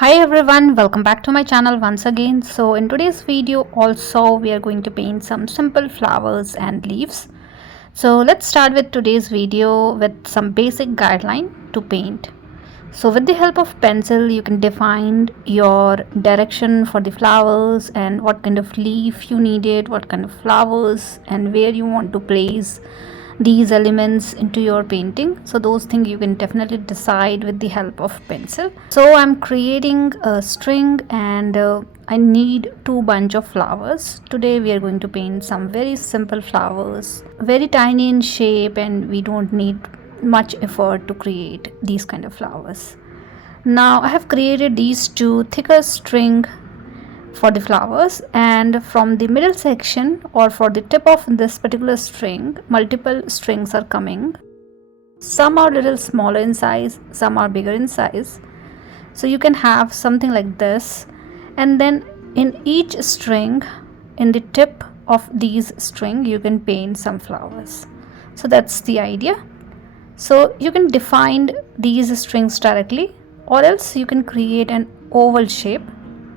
Hi everyone, welcome back to my channel once again. So in today's video also we are going to paint some simple flowers and leaves. So let's start with today's video with some basic guideline to paint. So with the help of pencil you can define your direction for the flowers and what kind of leaf you needed, what kind of flowers and where you want to place these elements into your painting. So those things you can definitely decide with the help of pencil. So I'm creating a string and I need two bunch of flowers. Today we are going to paint some very simple flowers, very tiny in shape, and we don't need much effort to create these kind of flowers. Now I have created these two thicker string for the flowers, and from the middle section or for the tip of this particular string multiple strings are coming. Some are little smaller in size, some are bigger in size, so you can have something like this, and then in each string, in the tip of these string, you can paint some flowers. So that's the idea. So you can define these strings directly, or else you can create an oval shape.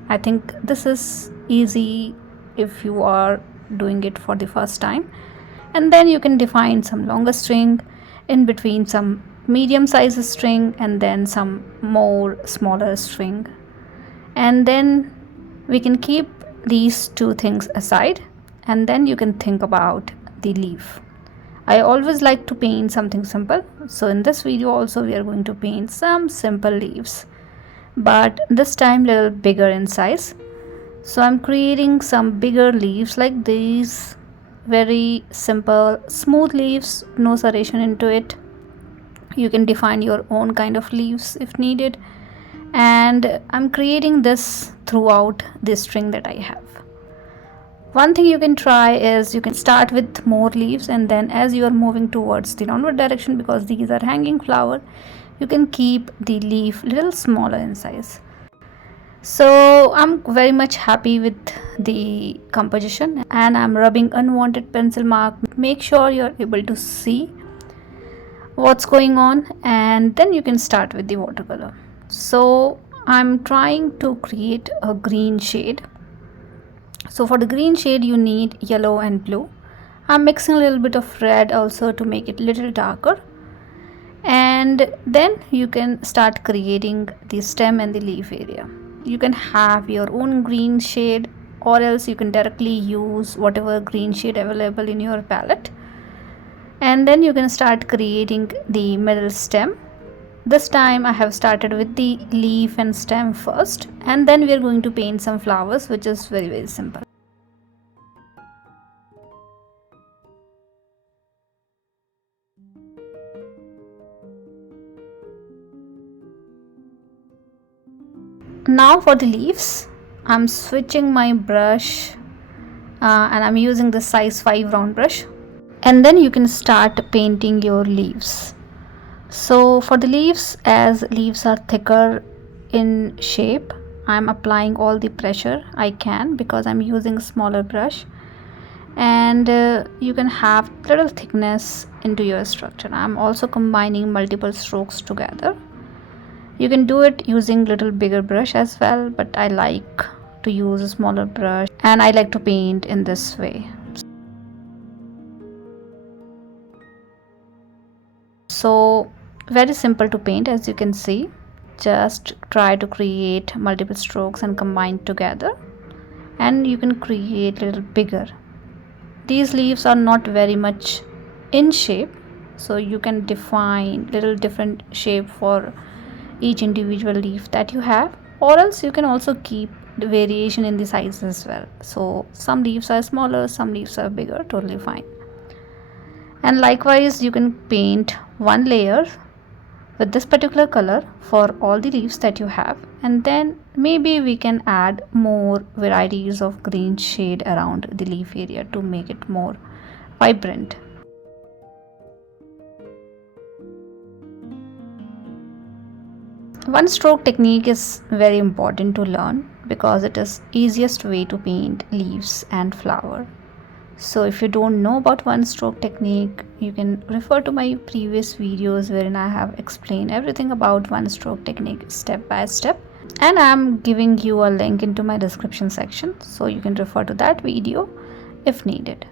I think this is easy if you are doing it for the first time. And then you can define some longer string, in between some medium size string, and then some more smaller string. And then we can keep these two things aside, and then you can think about the leaf. I always like to paint something simple. So in this video also we are going to paint some simple leaves, but this time little bigger in size. So I'm creating some bigger leaves like these, very simple smooth leaves, no serration into it. You can define your own kind of leaves if needed, and I'm creating this throughout this string that I have. One thing you can try is you can start with more leaves, and then as you are moving towards the downward direction, because these are hanging flower, you can keep the leaf little smaller in size. So I'm very much happy with the composition, and I'm rubbing unwanted pencil mark. Make sure you're able to see what's going on, and then you can start with the watercolor. So I'm trying to create a green shade. So for the green shade you need yellow and blue. I'm mixing a little bit of red also to make it little darker, and then you can start creating the stem and the leaf area. You can have your own green shade, or else you can directly use whatever green shade available in your palette, and then you can start creating the middle stem. This time I have started with the leaf and stem first, and then we are going to paint some flowers, which is very simple. Now for the leaves, I'm switching my brush and I'm using the size 5 round brush, and then you can start painting your leaves. So for the leaves, as leaves are thicker in shape, I'm applying all the pressure I can because I'm using a smaller brush, and you can have little thickness into your structure. I'm also combining multiple strokes together. You can do it using little bigger brush as well, but I like to use a smaller brush, and I like to paint in this way. So very simple to paint, as you can see. Just try to create multiple strokes and combine together, and you can create a little bigger. These leaves are not very much in shape, so you can define little different shape for each individual leaf that you have, or else you can also keep the variation in the size as well. So some leaves are smaller, some leaves are bigger, totally fine. And likewise you can paint one layer with this particular color for all the leaves that you have, and then maybe we can add more varieties of green shade around the leaf area to make it more vibrant. One stroke technique is very important to learn because it is easiest way to paint leaves and flower. So if you don't know about one stroke technique, you can refer to my previous videos wherein I have explained everything about one stroke technique step by step. and I'm giving you a link into my description section, so you can refer to that video if needed.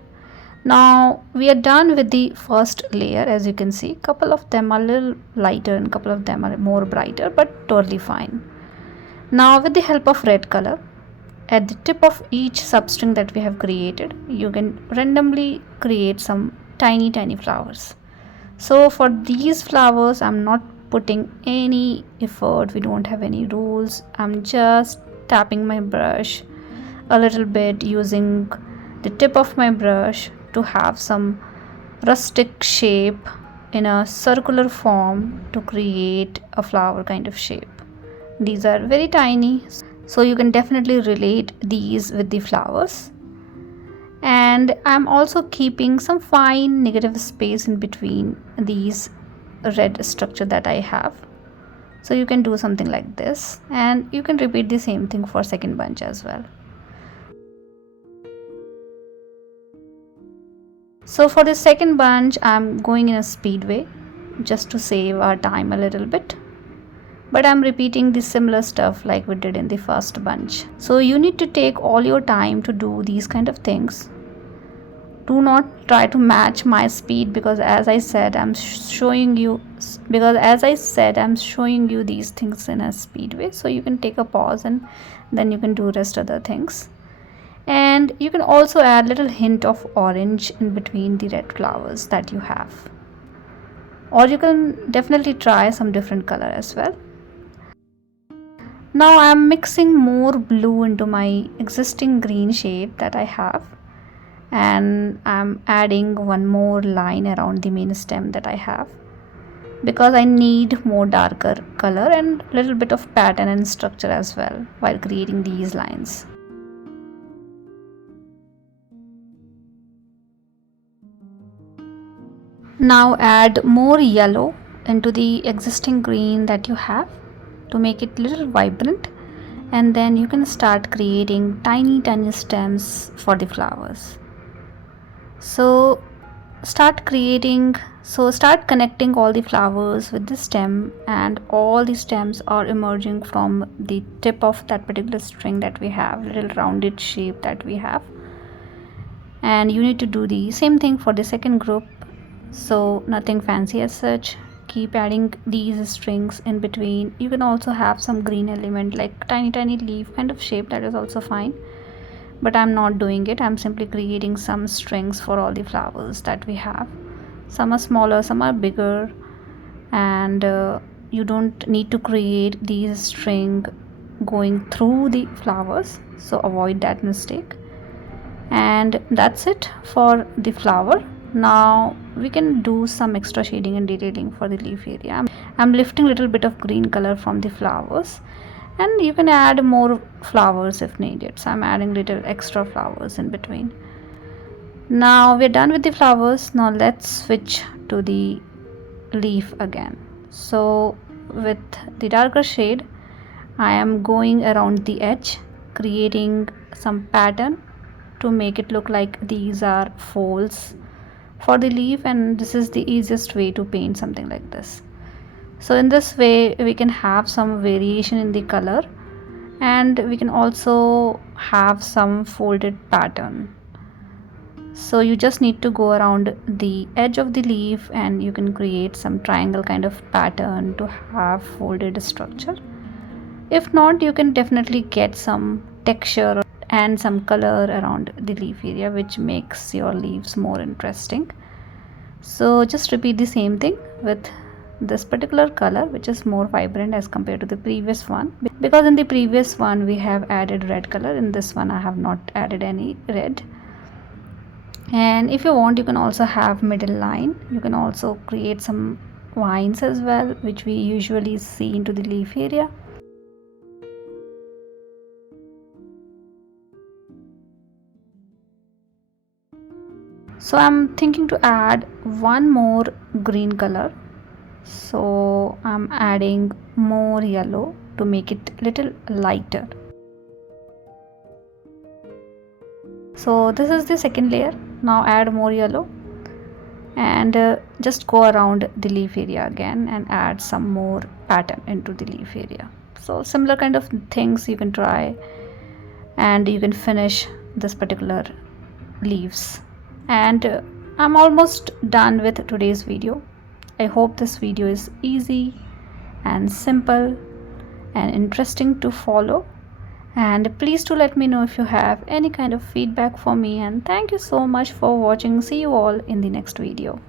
Now we are done with the first layer. As you can see, couple of them are a little lighter and couple of them are more brighter, but totally fine. Now with the help of red color, at the tip of each substring that we have created, you can randomly create some tiny flowers. So for these flowers, I'm not putting any effort, we don't have any rules. I'm just tapping my brush a little bit using the tip of my brush to have some rustic shape in a circular form to create a flower kind of shape. These are very tiny, so you can definitely relate these with the flowers. And I'm also keeping some fine negative space in between these red structure that I have. So you can do something like this, and you can repeat the same thing for second bunch as well. So for the second bunch, I'm going in a speed way just to save our time a little bit, but I'm repeating the similar stuff like we did in the first bunch. So you need to take all your time to do these kind of things. Do not try to match my speed, because as I said, I'm showing you these things in a speed way. So you can take a pause and then you can do rest other things. And you can also add little hint of orange in between the red flowers that you have, or you can definitely try some different color as well. Now I'm mixing more blue into my existing green shade that I have, and I'm adding one more line around the main stem that I have, because I need more darker color and little bit of pattern and structure as well while creating these lines. Now add more yellow into the existing green that you have to make it little vibrant, and then you can start creating tiny stems for the flowers. So start connecting all the flowers with the stem, and all the stems are emerging from the tip of that particular string that we have, little rounded shape that we have. And you need to do the same thing for the second group. So nothing fancy as such, keep adding these strings in between. You can also have some green element like tiny leaf kind of shape, that is also fine, but I'm not doing it. I'm simply creating some strings for all the flowers that we have. Some are smaller, some are bigger, and you don't need to create these string going through the flowers, so avoid that mistake. And that's it for the flower. Now we can do some extra shading and detailing for the leaf area. I'm lifting a little bit of green color from the flowers, and you can add more flowers if needed. So I'm adding little extra flowers in between. Now we're done with the flowers. Now let's switch to the leaf again. So with the darker shade, I am going around the edge, creating some pattern to make it look like these are folds for the leaf, and this is the easiest way to paint something like this. So in this way we can have some variation in the color, and we can also have some folded pattern. So you just need to go around the edge of the leaf, and you can create some triangle kind of pattern to have folded structure. If not, you can definitely get some texture and some color around the leaf area, which makes your leaves more interesting. So just repeat the same thing with this particular color, which is more vibrant as compared to the previous one, because in the previous one we have added red color, in this one I have not added any red. And if you want, you can also have middle line. You can also create some vines as well, which we usually see into the leaf area. So I'm thinking to add one more green color, so I'm adding more yellow to make it little lighter. So this is the second layer. Now add more yellow, and just go around the leaf area again and add some more pattern into the leaf area. So similar kind of things you can try, and you can finish this particular leaves. And I'm almost done with today's video. I hope this video is easy and simple and interesting to follow. And please do let me know if you have any kind of feedback for me, and thank you so much for watching. See you all in the next video.